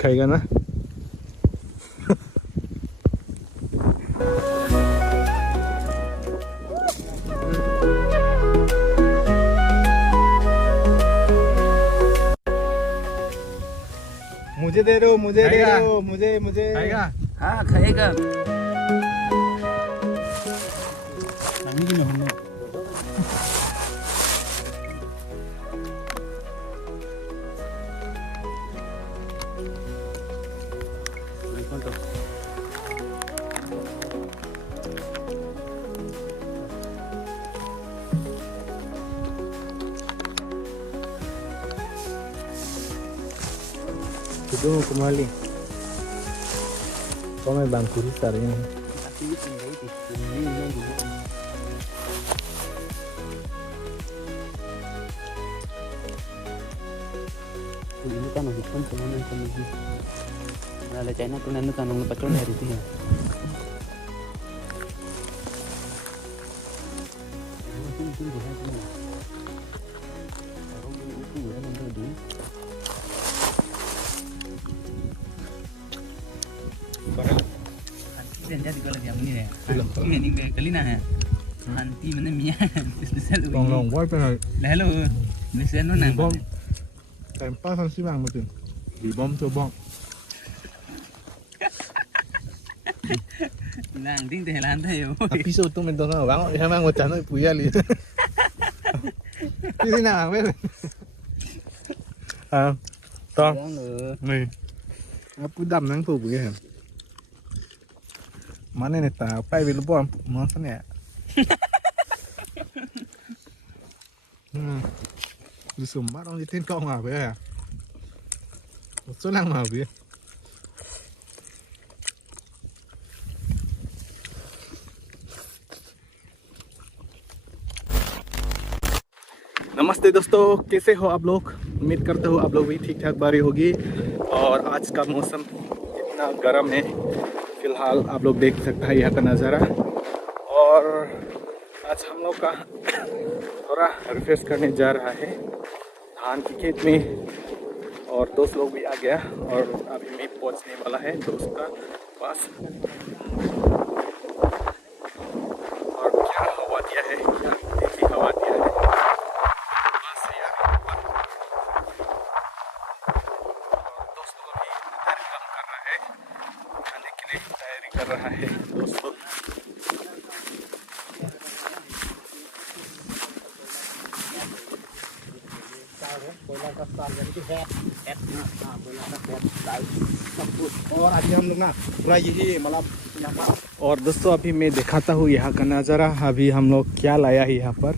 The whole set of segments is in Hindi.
खाएगा ना। मुझे दे दो, मुझे दे दो, मुझे खाएगा। हाँ खाएगा। Itu kembali. Kau main bangku tarinya. Ini kan masih pun kemana kemana. Ada China tuh nanti kan nunggu pacul dari itu ya. Jadi kalau yang ini ya, ini kali nah, nanti mana Mia, bisa lu. Long boy pe Lalu, bisa lu nang. bom. Tempa san si bang betul. Di bom tu bom. Nang ting teh lantai yo. Tapi so tu mentok na bang, ya bang wacan oi puya li. Ini na bang. À, to. Này. Aku dam nang tu puya. Mana ni ta pai vi lu bom, mo sa ne. Lu sum ma dong di tin kong à vậy à. Số năng mà vậy. नमस्ते दोस्तों, कैसे हो आप लोग। उम्मीद करते हो आप लोग भी ठीक ठाक बारी होगी। और आज का मौसम इतना गर्म है, फिलहाल आप लोग देख सकते हैं यहाँ का नज़ारा। और आज हम लोग का थोड़ा रिफ्रेश करने जा रहा है धान की खेत में। और दोस्त लोग भी आ गया और अभी मैं पहुँचने वाला है दोस्त का पास। और क्या हवा दिया है, क्या देखी हवा दिया है। कर रहा है दोस्तों। और आज हम लोग ना पूरा यही मतलब। और दोस्तों अभी मैं दिखाता हूँ यहाँ का नज़ारा। अभी हम लोग क्या लाया है यहाँ पर,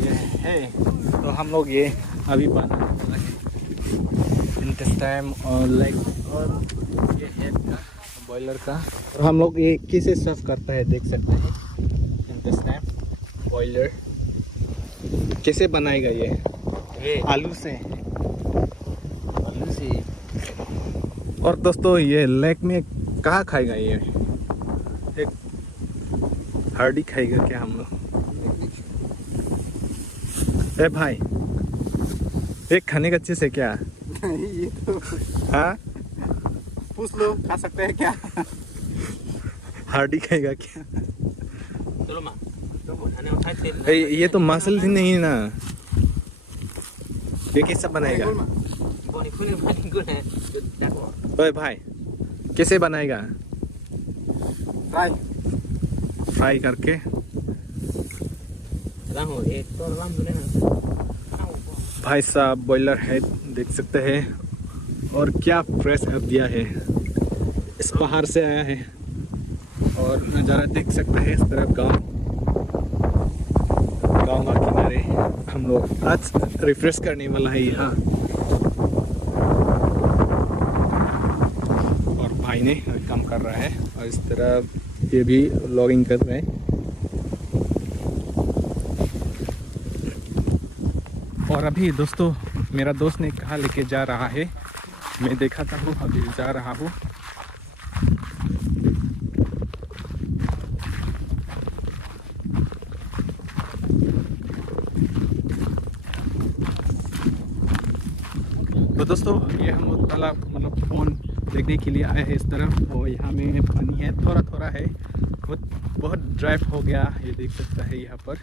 ये है तो हम लोग ये अभी बना है इंटेस्टाइन और लेग और ये हेड का बॉयलर का। और हम लोग ये कैसे सर्व करता है देख सकते हैं। इंटेस्टाइन बॉयलर कैसे बनाएगा ये आलू से। और दोस्तों ये लेग में कहाँ खाएगा ये, एक हड्डी खाएगा क्या हम लोग। ए भाई एक खाने का चीज़ है क्या। ये तो हाँ पूछ लो, खा सकते हैं क्या। हार्डी खाएगा क्या। चलो माँ, तो ये तो मसल थी नहीं ना, ये कैसा बनेगा। ओए भाई कैसे बनाएगा। फ्राई करके। भाई साहब बॉयलर है देख सकते हैं। और क्या फ्रेश अब दिया है, इस पहाड़ से आया है। और नज़ारा देख सकते हैं इस तरफ गांव का किनारे। हम लोग आज रिफ्रेश करने वाला है यहाँ। और भाई ने काम कर रहा है और इस तरह ये भी लॉगिंग कर रहे हैं। और अभी दोस्तों मेरा दोस्त ने कहा लेके जा रहा है, मैं दिखाता हूँ। अभी जा रहा हूँ। तो दोस्तों ये हम लोग तालाब मतलब फोन देखने के लिए आए हैं इस तरफ, और यहाँ में पानी है, थोड़ा थोड़ा है, बहुत ड्राई हो गया। ये देख सकता है यहाँ पर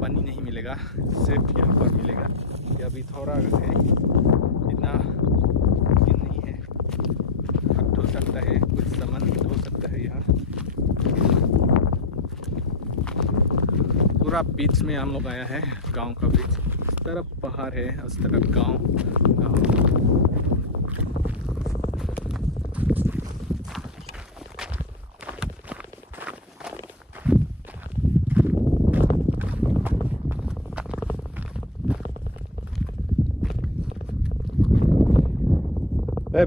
पानी नहीं मिलेगा, सिर्फ यहाँ पर मिलेगा। ये अभी थोड़ा है, इतना नहीं है, हाथ धो सकता है, कुछ सामान धो सकता है। यहाँ पूरा बीच में हम लोग आया है, गांव का बीच। इस तरफ पहाड़ है, उस तरफ गांव।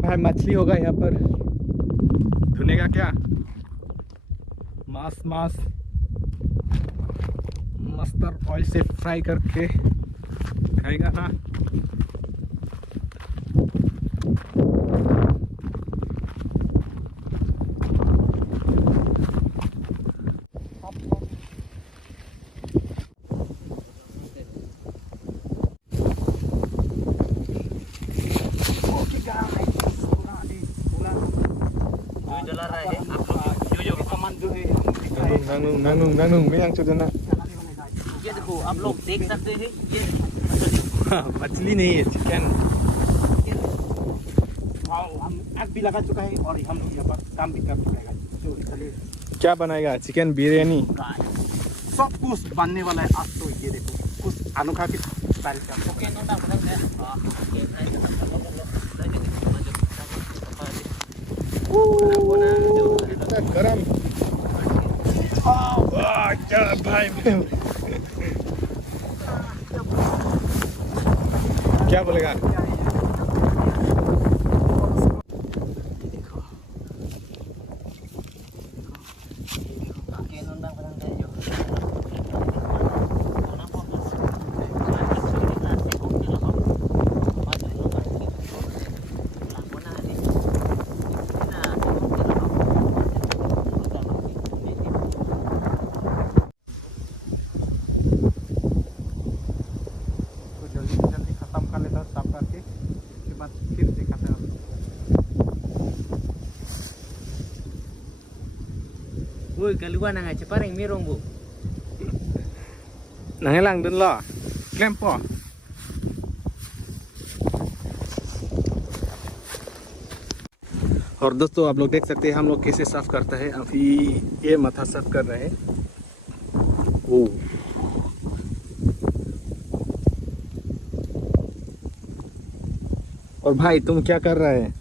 भाई मछली होगा यहाँ पर, धुनेगा क्या? मांस मस्टर्ड ऑयल से फ्राई करके खाएगा ना। नंगू मैं चुदना। ये देखो आप लोग देख सकते हैं, ये मछली नहीं है, चिकन। हम आग भी लगा चुका है और हम लोग यहाँ पर काम भी कर चुका है। तो इसलिए क्या बनाएगा? चिकन बिरयानी सब कुछ बनने वाला है आज। तो ये देखो कुछ अनोखा की तारीफ का। ओके नोटा बदल है। इतना गरम। क्या भाई क्या बोलेगा? जल्दी खत्म कर लेता हूँ साफ करके, उसके बाद फिर दिखाते हैं। Woi, keluar nang aja pareng mirong bu. Nangelang dun lo, klempo. और दोस्तों आप लोग देख सकते हैं हम लोग कैसे साफ करता है। अभी ये माथा साफ कर रहे हैं। ओ और भाई तुम क्या कर रहा है?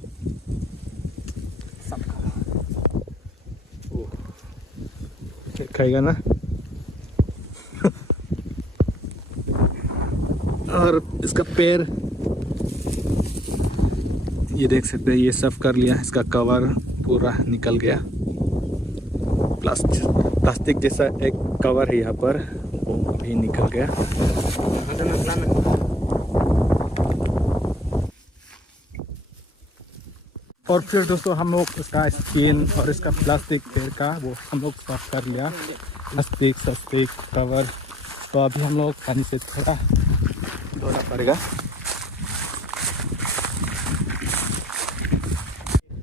खाएगा ना। और इसका पैर ये देख सकते हैं, ये साफ कर लिया। इसका कवर पूरा निकल गया। प्लास्टिक जैसा एक कवर है यहाँ पर, वो भी निकल गया। और फिर दोस्तों हम लोग इसका स्किन और इसका प्लास्टिक पैर का वो हम लोग साफ कर लिया। Plastic cover. तो अभी हम लोग पानी से थोड़ा धोना पड़ेगा।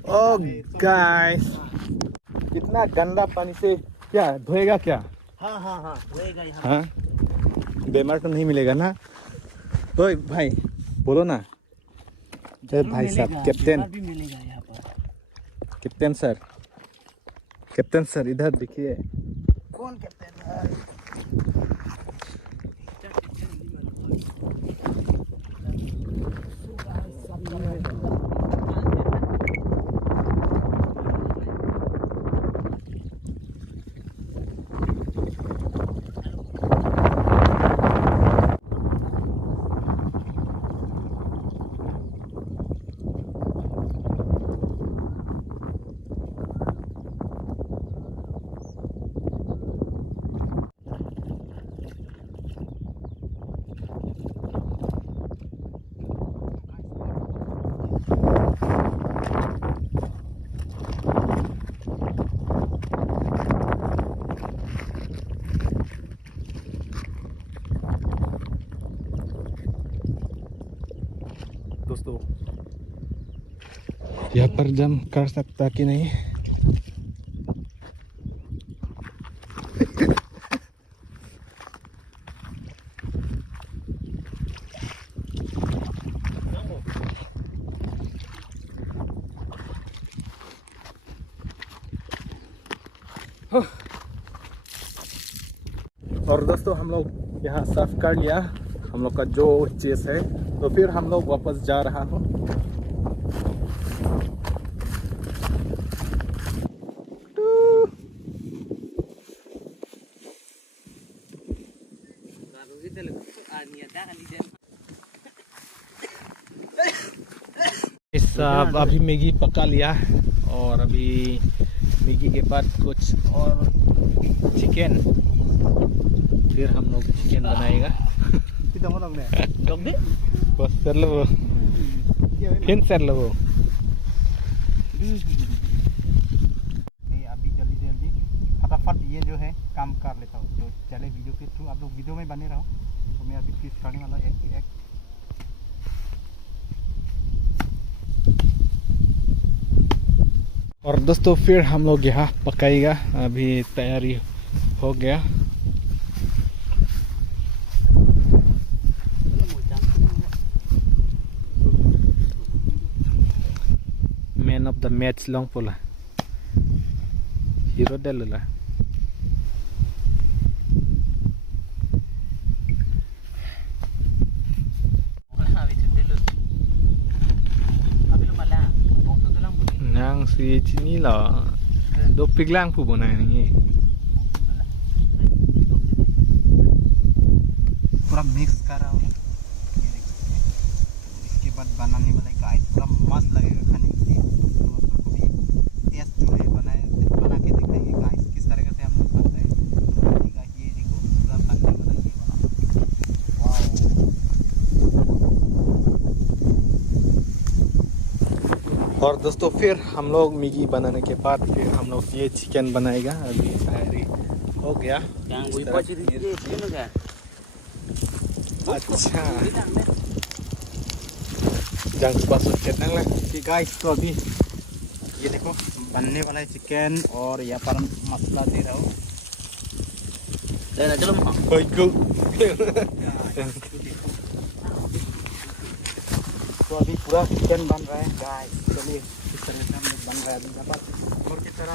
ओह गाइस, इतना गंदा पानी से क्या धोएगा क्या? हाँ हाँ हाँ, होएगा यहाँ। हाँ, बीमार तो नहीं मिलेगा ना? ओए भाई बोलो ना। भाई साहब, कैप्टन भी मिलेगा यहाँ पर। कैप्टन सर इधर देखिए। कौन कैप्टन है? यहाँ पर जंप कर सकता कि नहीं। और दोस्तों हम लोग यहाँ सर्फ कर लिया हम लोग का जो चीज है, तो फिर हम लोग वापस जा रहा हूँ। सब अभी मैगी पका लिया और अभी मैगी के बाद कुछ और चिकन, फिर हम लोग चिकन बनाएगा। बस कर लो फिर कर लो। नहीं अभी जल्दी जल्दी फटाफट ये जो है काम कर लेता हूँ, तो चले वीडियो के थ्रू आप लोग वीडियो में बने रहो। तो मैं अभी पीस करने वाला एक और दोस्तों फिर हम लोग यहाँ पकाएगा। अभी तैयारी हो गया। मैन ऑफ द मैच लॉन्ग पोला हीरो डेलला nang si sini lah do piglang pu bonai ni पूरा मिक्स कर रहा हूँ। ये देख सकते हैं, इसके बाद बनाने वाला गाइस पूरा मस्त लगेगा खाने के लिए। तो आप लोग को भी टेस्ट जो है बना के दिखाएंगे गाइस किस तरीके से हम लोग बनता है। ये देखो पूरा बनने वाला ये वाला, वाओ। और दोस्तों फिर हम लोग मैगी बनाने के बाद फिर हम लोग ये चिकन बनाएगा। अभी तैयारी हो गया। अच्छा जंग बस कितना कि गाइस तो अभी ये देखो बनने वाला है चिकन और यहाँ पर मसाला दे रहा हूँ। तो अभी पूरा चिकन बन रहा है गाइस। चलिए इस तरह से हम लोग बन रहा है अभी यहाँ पर और की तरह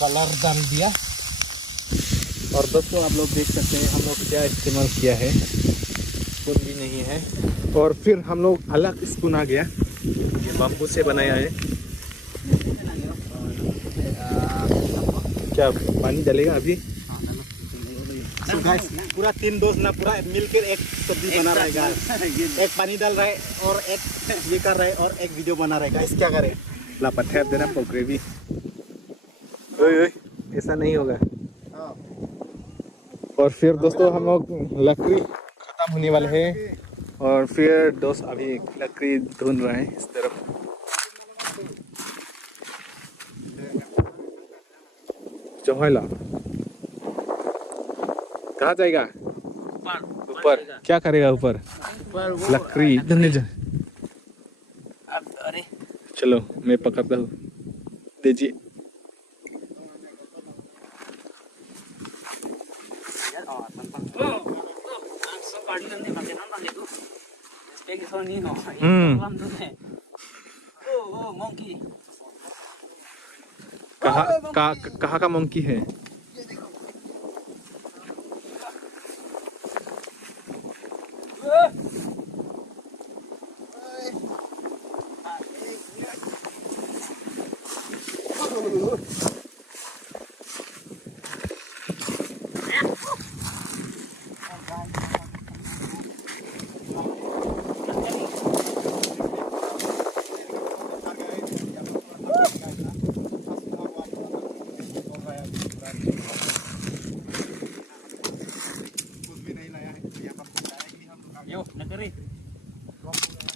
कलर डाल दिया। और दोस्तों आप लोग देख सकते हैं हम लोग क्या इस्तेमाल किया है, स्पून भी नहीं है। और फिर हम लोग अलग स्पून आ गया, ये बाम्बू से बनाया है। क्या पानी डालेगा अभी? तो गाइस पूरा 3 दोस्त ना पूरा मिलकर एक सब्जी बना रहा है गाइस। एक पानी डाल रहा है और एक ये कर रहा है और एक वीडियो बना रहा है गाइस। क्या करें? ला पत्थर देना पर ग्रेवी। ओए ऐसा नहीं होगा। और फिर दोस्तों हम लोग लकड़ी खत्म होने वाले हैं और फिर दोस्त अभी लकड़ी ढूंढ रहे हैं इस तरफ। चौहला कहाँ जाएगा? ऊपर क्या करेगा ऊपर? लकड़ी ढूंढने जा। अरे चलो मैं पकड़ता हूँ, दीजिए। कहाँ का मंकी है?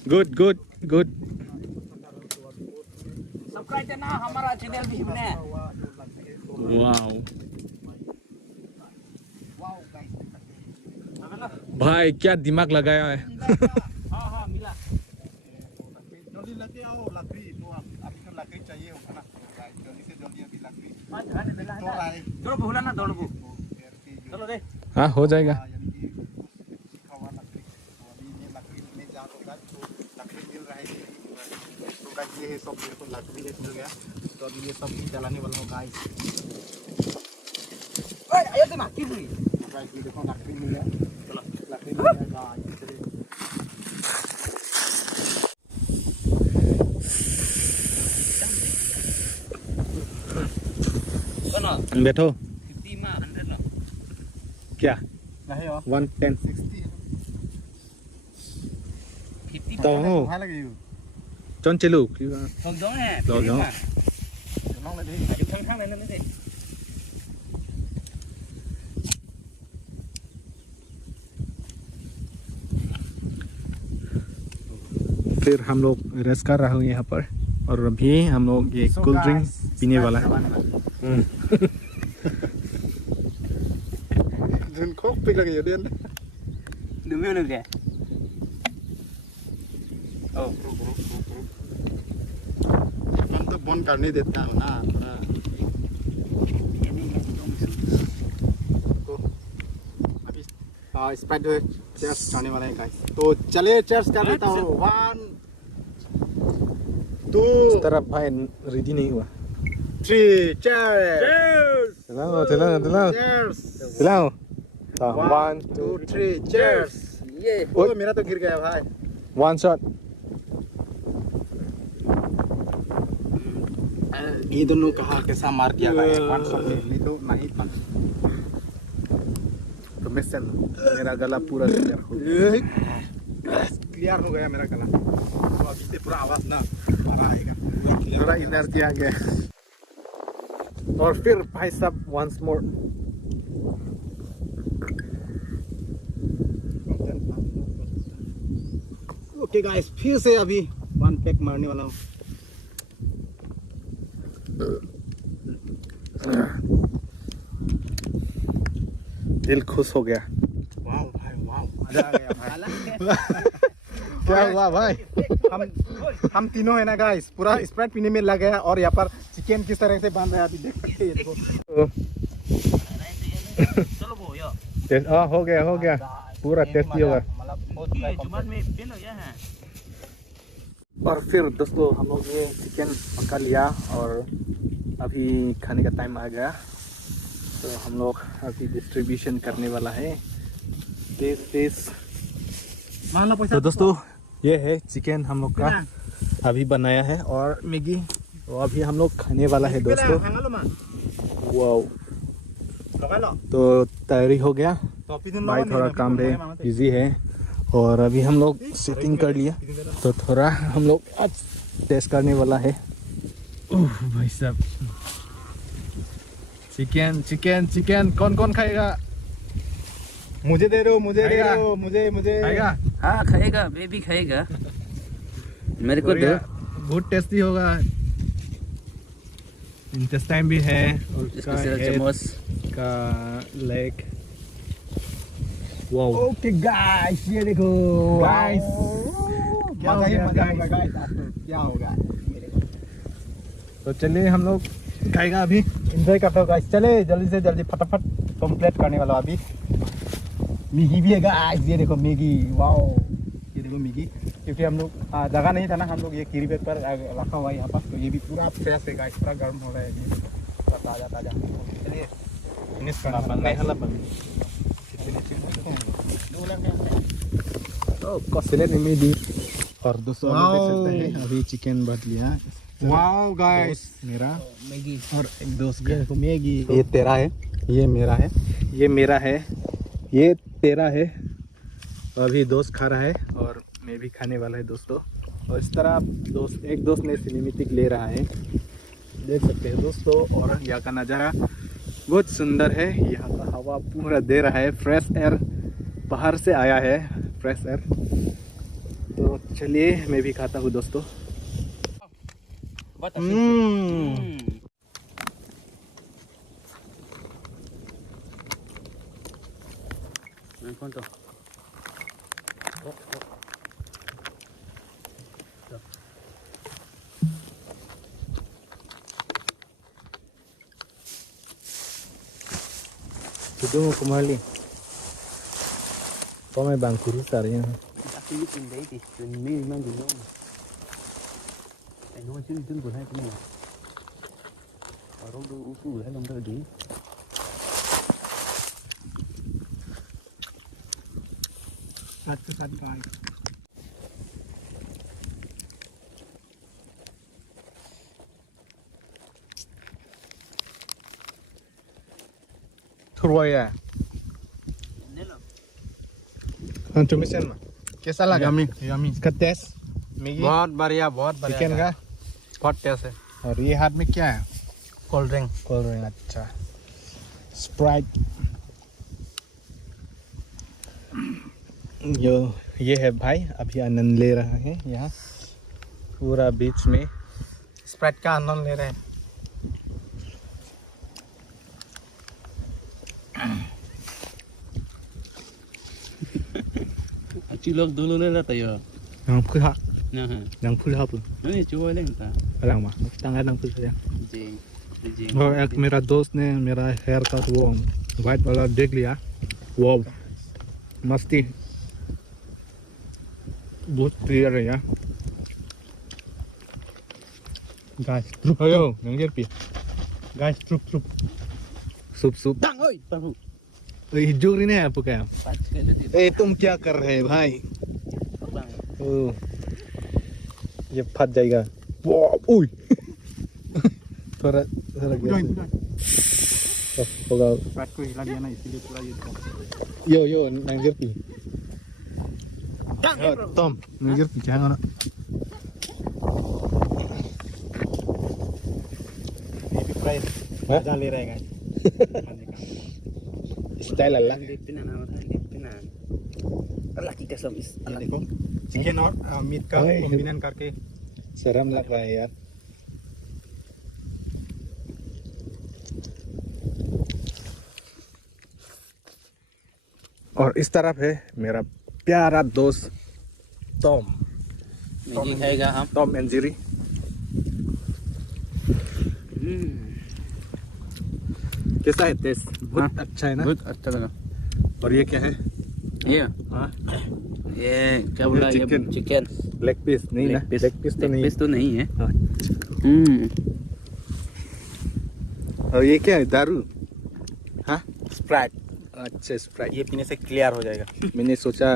Good good good. सब्सक्राइब करना हमारा चैनल भी बने। वाओ भाई क्या दिमाग लगाया है। हाँ मिला। लेके आओ लकड़ी तो अभी तो लकड़ी चाहिए होगा ना तो गाइस जल्दी से जल्दी अभी लकड़ी तो आए चलो बोला ना दौड़ बो चलो रे हाँ हो जाएगा। यानी कि कुछ सीखा हुआ लकड़ी तो अभी ये लकड़ी ले जा तो गाइस तो लकड़ी मिल रहा है तो गाइस ये सब मेरे को लकड़ी ले मिल गया तो अभी ये सब जलाने वाला हूँ गाइस। ओए आयो ते माकी हुई गाइस ये देखो लकड़ी मिल गया चलो लकड़ी मिल गया गाइस चलिए बैठो 50 मा 100 लो क्या नहीं हो 110 60 50 तो भाई लगे यू चल चलो không giống nè Rồi, giống. Non ले phải chụp thẳng thẳng này nó mới thế फिर हम लोग रेस्ट कर रहे हैं यहाँ पर और अभी हम लोग ये कोल्ड ड्रिंक पीने वाला है। जिन खोक पे लगे ये đừng biết được kìa हम तो बंद करने देता हूँ ना अभी स्पाइट चेयर्स करने वाला है गाइस तो चले चेयर्स कर लेता हूँ 1 2 तरफ भाई रेडी नहीं हुआ। 3 चेयर्स चलाओ चलाओ चलाओ चेयर्स चलाओ 1 2 3 चेयर्स ये ओ मेरा तो गिर गया भाई 1 शॉट। ये दोनों कहा कैसा मार दिया गया 1 शॉट में नहीं तो नहीं था तो मिशन मेरा गला पूरा क्लियर हो गया। क्लियर हो गया मेरा गला तो अभी से पूरा आवाज ना आ रहा आएगा पूरा क्लियर थोड़ा एनर्जी आ गया और फिर भाई साहब वंस मोर ओके गाइस फिर से अभी 1 पैक मारने वाला हूँ दिल खुश हो गया। वाओ भाई वाओ मजा आ गया भाई क्या हुआ भाई? हम तीनों है ना गाइस पूरा स्प्राइट पीने में लग गया और यहाँ पर चिकन किस तरह से बन रहा है अभी देख सकते हैं इसको चलो वो यो हो गया पूरा टेस्टी होगा। मतलब बहुत ये जुबान में पेन हो गया है और फिर दोस्तों हम लोग ये चिकन पका लिया और अभी खाने का टाइम आ गया तो हम लोग अभी डिस्ट्रीब्यूशन करने वाला है टेस्ट। मान लो पैसा तो दोस्तों ये है चिकन हम लोग का अभी बनाया है और मैगी तो अभी हम लोग खाने वाला है दोस्तों। वाओ तो तैयारी हो गया भाई थोड़ा काम है बिजी है और अभी हम लोग सेटिंग कर लिया तो थोड़ा हम लोग आज टेस्ट करने वाला है। भाई साहब चिकन चिकन चिकन कौन कौन खाएगा? मुझे दे दो मुझे दे खाएगा? दो मुझे खाएगा? हाँ खाएगा बेबी खाएगा मेरे को दो बहुत टेस्टी होगा। इंटेस्टाइन भी है और इसको उसका सिर्फ head चम्मच का लेग। वाओ ओके गाइस ये देखो गाइस क्या होगा गाइस क्या होगा तो चलिए हम लोग खाएगा अभी एंजॉय करते हो गाइस चले जल्दी से जल्दी फटाफट कंप्लीट करने वाला अभी मैगी भी है गाइस ये देखो मैगी वाओ ये देखो मैगी क्योंकि हम लोग जगह नहीं था ना हम लोग ये कीरी बैग पर रखा हुआ है यहाँ पर तो ये भी पूरा फ्रेश है गाइस पूरा गर्म हो रहा है ये पूरा ताज़ा ताज़ा चलिए फिनिश करना और दोस्तों अभी देख सकते हैं अभी चिकन बांट लिया। वाओ गाइस मेरा मैगी और एक दोस्त का ये देखो मैगी ये तेरा है ये मेरा है ये मेरा है ये तेरा है। अभी दोस्त खा रहा है और मैं भी खाने वाला है दोस्तों और इस तरह एक दोस्त ने सिनेमेटिक ले रहा है देख सकते हैं दोस्तों। और यहाँ का नज़ारा बहुत सुंदर है यहाँ का हवा पूरा दे रहा है फ्रेश एयर बाहर से आया है फ्रेश एयर। तो चलिए मैं भी खाता हूँ दोस्तों। कौन तो Tudung kembali. Kau bang kurus tadi. Aku ni pun dari tu, ni memang dulu. Nói chứ của hai cái này ở đâu đủ đủ hay làm đâu đi साथ के साथ गाय Troy à? हाँ तुम्हें सेन में कैसा लगा? यमी यमी इसका टेस्ट मैगी बहुत बढ़िया चिकन का बहुत टेस्ट है और ये हाथ में क्या है? कोल्ड ड्रिंक कोल्ड ड्रिंक अच्छा स्प्राइट जो ये है भाई अभी आनंद ले रहा है यहाँ पूरा बीच में स्प्राइट का आनंद ले रहे हैं अच्छी लोग dulu ले लेता यार yang pulak nah yang pulak pun ini coba ले लेता orang mah tangan yang pulak ya जी और एक मेरा दोस्त ने मेरा हेयर कट वो वाइट वाला देख लिया वो मस्ती बहुत क्लियर है यार गाइस ट्रुप ayo nangger pi गाइस ट्रुप ट्रुप सूप सूप tang oi tahu हिजू ने है आपको क्या pas kali dia ए तुम क्या कर रहे हैं भाई bang ओ ये फट जाएगा वाह उई थोड़ा थोड़ा होगा स्प्राइट को हिला दिया ना इसीलिए पूरा ये yo nangger pi Tom nangger pi jangan fried मजा ले रहे हैं style Allah lipinan apa lipinan laki kasam is ये देखो चिकन और मीट का ओए। कॉम्बिनेशन करके शर्म लग रहा है यार और इस तरफ है मेरा प्यारा दोस्त टॉम मैगी खाएगा हम टॉम एंड जेरी कैसा है टेस्ट बहुत अच्छा है ना बहुत अच्छा लगा और ये क्या है ये हाँ ये क्या बोला ये चिकन। चिकन लेग पीस नहीं ना लेग पीस तो नहीं पीस तो नहीं है हाँ। और ये क्या है दारू हाँ स्प्राइट अच्छा स्प्राइट ये पीने से क्लियर हो जाएगा मैंने सोचा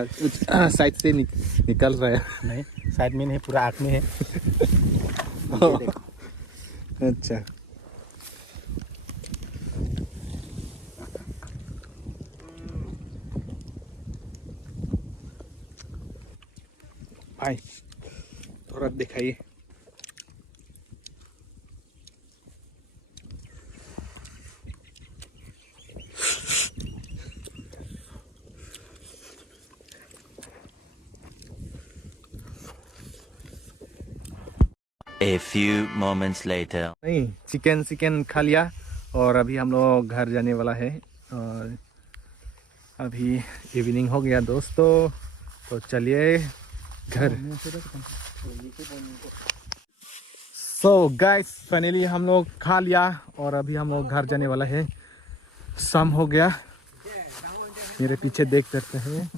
साइड से निकल रहा है नहीं साइड में नहीं पूरा आँख में है अच्छा भाई थोड़ा दिखाइए A few moments later. नहीं चिकन खा लिया और अभी हम लोग घर जाने वाला है और अभी इवनिंग हो गया दोस्तों तो चलिए घर सो गाइस फाइनली हम लोग खा लिया और अभी हम लोग घर जाने वाला है शाम हो गया मेरे पीछे देख सकते हैं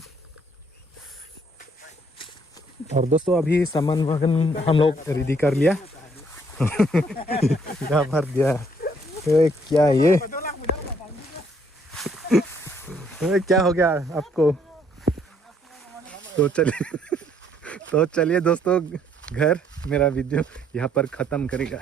और दोस्तों अभी सामान वागन हम लोग रेडी कर लिया क्या भर दिया क्या ये क्या हो गया आपको तो चलिए दोस्तों घर मेरा वीडियो यहाँ पर ख़त्म करेगा।